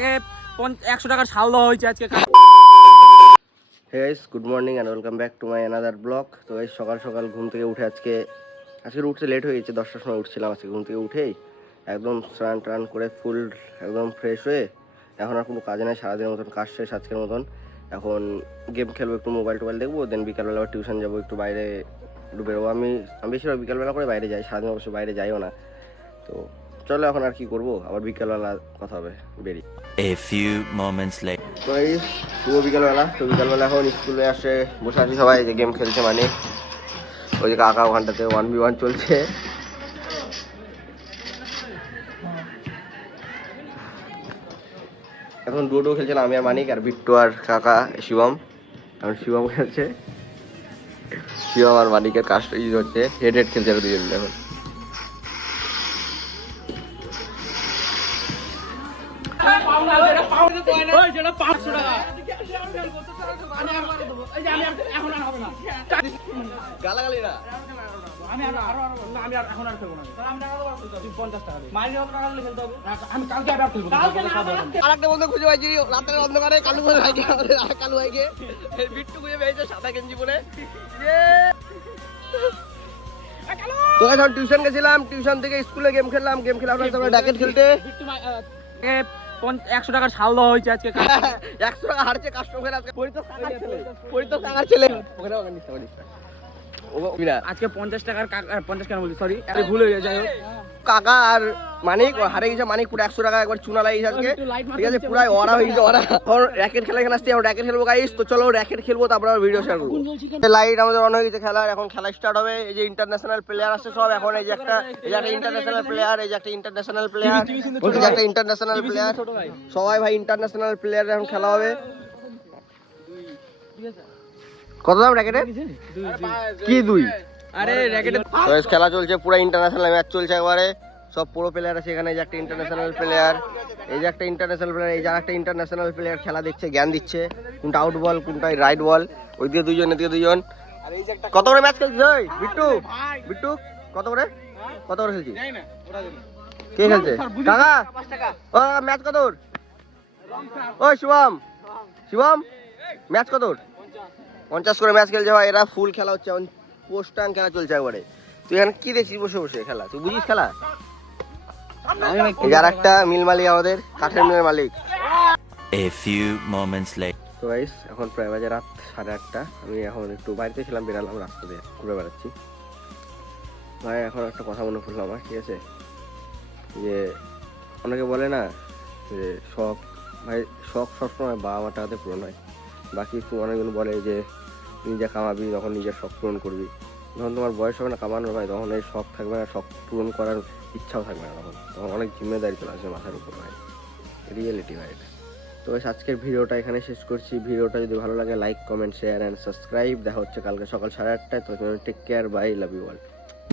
100 টাকার শাল দেওয়া হয়েছে আজকে। Hey guys, good morning and welcome back to my another blog. তো গাইস, সকাল সকাল ঘুম থেকে উঠে আজকে উঠতে লেট হয়ে গেছে। 10টার সময় উঠছিলাম। আজকে ঘুম থেকে উঠেই একদম স্নান টান করে ফুল একদম ফ্রেশ হয়ে এখন আর কোনো কাজে নাই। সারাদিনের মতন কাজ শেষ আজকের মতন। এখন গেম খেলবো, একটু মোবাইল টোবাইল দেখবো, দেন বিকালবেলা আবার টিউশন যাবো, একটু বাইরে একটু বেরোবো। আমি বেশিরভাগ বিকালবেলা করে বাইরে যাই, সারাদিন অবশ্য বাইরে যাইও না। তো চলো এখন আর কি করবো, আবার বিকালবেলা কথা হবে, বেরিয়ে। A few moments later. তো এই শুভ বিকালবেলা। তো বিকালবেলা এখন স্কুলে আসে বসে আছি সবাই, যে গেম খেলছে। মানে ওই যে কাকা ওখানটাতে 1v1 চলছে। এখন ডুডো খেলছিলাম আমি আর মানিক, আর বিট্টু আর কাকা শিবম। এখন শিবম খেলছে, শিবম আর মানিকের কাজটা ইউজ হচ্ছে, হেড হেড খেলছে দুজন এখন। গালাগালি না, আমি এখন আর খেলবো না। আরেকটা বন্ধু খুঁজে পাইছি রাতের অন্ধকারে, কালু ভাইকে, কালু ভাইকে বিট্টু খুঁজে পেয়েছে সাদা গেঞ্জি পরে। তো এখন টিউশন গেছিলাম, টিউশন থেকে স্কুলে গেম খেললাম, গেম খেলাম তারপরে র্যাকেট খেলতে। 100 টাকার শাল দেওয়া হয়েছে আজকে। 100 টাকা হারছে কাস্টমার আজকে। পরিতোষ কাকার ছেলে আজকে 50 টাকার 50 কেন বলছি, সরি ভুল হয়ে যায়। কাকা আর মানিক হারে গেছে। মানিক পুরো 100 টাকা একবার চুনা লাগিয়েছে আজকে, ঠিক আছে, পুরাই ওরা হয়ে গেছে ওরা। এখন র্যাকেট খেলা এখানে আসছে, র্যাকেট খেলবো গাইস। তো চলো র্যাকেট খেলবো, তারপর ভিডিও শেয়ার করবো। লাইট আমাদের অন হয়ে গেছে খেলার, এখন খেলা স্টার্ট হবে। এই যে ইন্টারন্যাশনাল প্লেয়ার আসছে সব এখন। এই যে একটা ইন্টারন্যাশনাল প্লেয়ার, এই যে একটা ইন্টারন্যাশনাল প্লেয়ার, এই যে একটা ইন্টারন্যাশনাল প্লেয়ার, সবাই ভাই ইন্টারন্যাশনাল প্লেয়ার। এখন খেলা হবে। কত দাম র্যাকেটের? কি 2? আরে র্যাকেটের খেলা চলছে, পুরো ইন্টারন্যাশনাল ম্যাচ চলছে একবারে। সব পুরো প্লেয়ার আছে এখানে। এই যে একটা ইন্টারন্যাশনাল প্লেয়ার, এই যে একটা ইন্টারন্যাশনাল প্লেয়ার, এই যে একটা ইন্টারন্যাশনাল প্লেয়ার খেলা দেখছে, জ্ঞান দিচ্ছে কোনটা আউট বল কোনটা রাইট বল। ওই দিকে দুইজন, এদিকে দুইজন। কত করে ম্যাচ খেলছিস ওই বিট্টু? বিট্টু কত করে খেলছিস? কে খেলছে? কাকা ও ম্যাচ কত? ওই শিবম ম্যাচ কত? 50 করে ম্যাচ খেলছে ভাই। এরা ফুল খেলা হচ্ছে, পোস্টান খেলা চলছে একবারে। তুই এখানে কি দেখছিস বসে বসে খেলা? তুই বুঝিস খেলা? যার একটা মিল মালিক, আমাদের কাঠের মিলের মালিক। A few moments later. তো গাইস, এখন প্রায় বাজে রাত 8:30। আমি এখন একটু বাড়িতে ছিলাম, বেরালাম, রাস্তা দিয়ে ঘুরে বেড়াচ্ছি ভাই। এখন একটা কথা মনে পড়লো আমার, ঠিক আছে, যে অনেকে বলে না যে শখ ভাই, শখ সবসময় বাবা মার টাকাতে পূরণ হয়। বাকি একটু অনেকগুলো বলে যে নিজে কামাবি, তখন নিজের শখ পূরণ করবি। যখন তোমার বয়স হবে না কামানোর ভাই, তখন এই শখ থাকবে না, শখ পূরণ করার ইচ্ছাও থাকবে না। তখন অনেক জিম্মেদারি চলে আসবে মাথার উপর ভাই, রিয়েলিটি ভাই এটা। তো আজকের ভিডিওটা এখানে শেষ করছি। ভিডিওটা যদি ভালো লাগে like comment share and subscribe. দেখা হচ্ছে কালকে সকাল 8:30টায়। তো take care, bye, love you all.